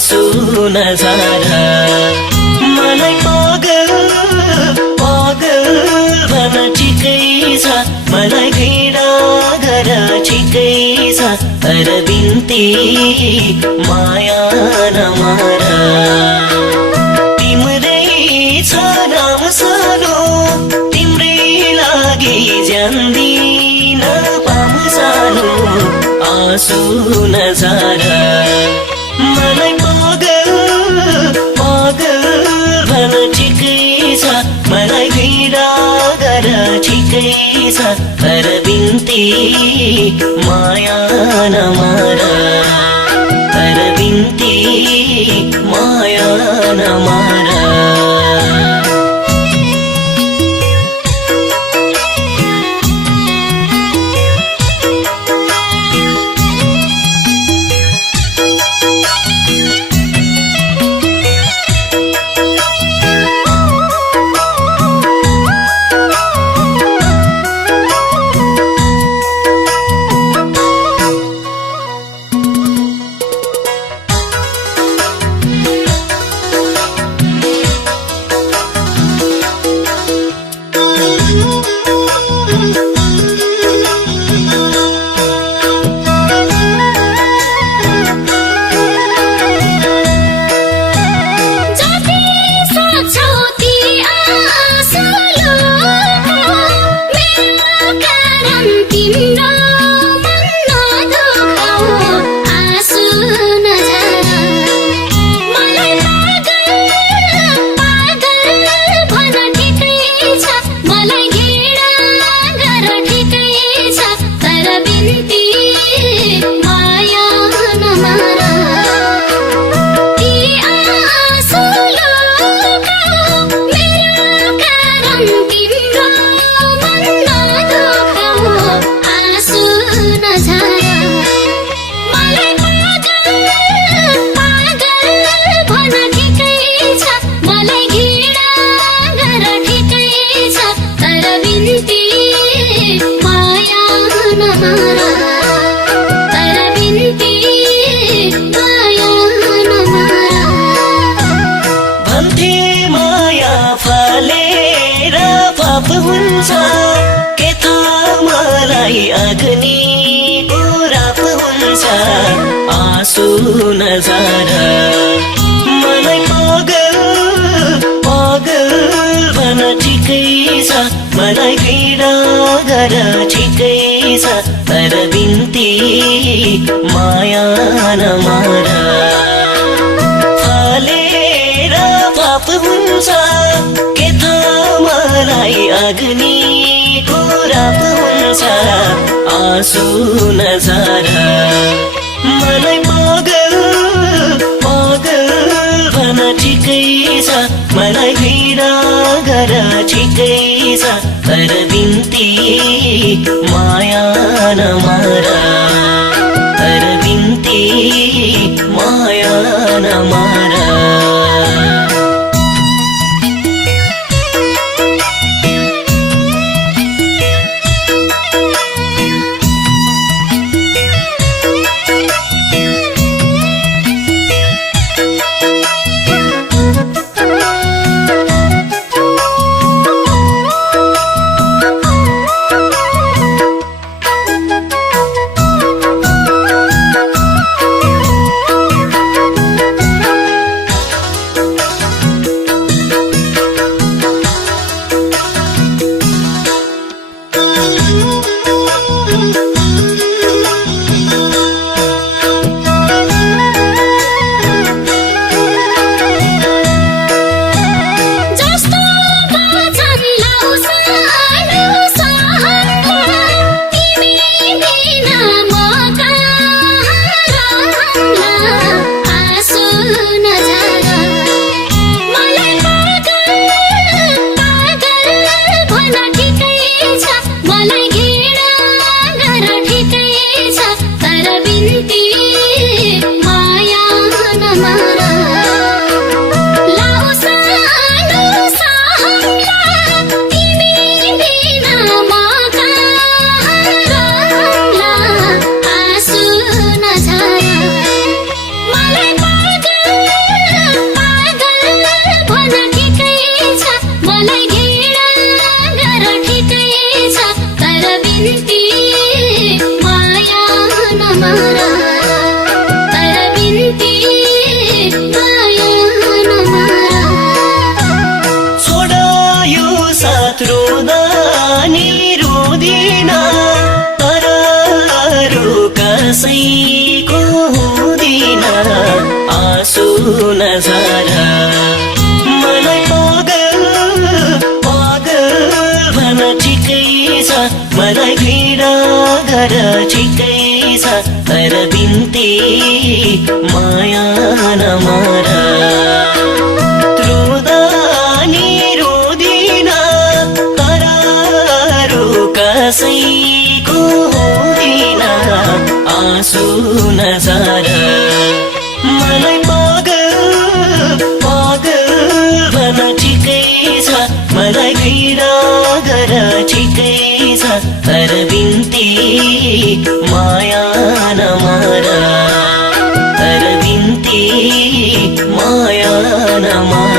आँसु नझारा मलाई पागल पागल भन ठिकै छ मलाई घृणा गर ठिकै छ तर बिन्ती माया नमार तिम्रै छ नाम सानो तिम्रै लागि ज्यान दिन पाम सानो आँसु नझारा मलाई पागल पागल भन ठिकै छ मलाई घृणा गर ठिकै छ तर बिन्ती माया नमार तर बिन्ती माया नमार के थाहा मलाई अग्निको राप हुन्छ आँसु नझारा मलाई पागल पागल भन ठिकै छ मलाई घृणा गर ठिकै छ तर बिन्ती माया नमार फलेर पाप हुन्छ के थाहा मलाई अग्निको राप हुन्छ आँसु नझारा मलाई पागल पागल भन ठिकै छ मलाई घृणा गर ठिकै छ तर बिन्ती माया नमार तर बिन्ती माया नमार मलाई घृणा गर ठिकै छ तर बिन्ती माया नमार तर बिन्ती माया नमार छोड यो साथ रोदा नि रोदिन तर कसैको हुँदिन आँसु नझर मलाई पागल पागल भन ठिकै छ मलाई घृणा गर ठिकै छ तर बिन्ती माया नमार रोदा नि रोदिन तर कसैको हुँदिन आँसु नझर मलाई पागल पागल भन ठिकै छ मलाई घृणा गर ठिकै छ तर बिन्ती माया नमार तर बिन्ती माया नमार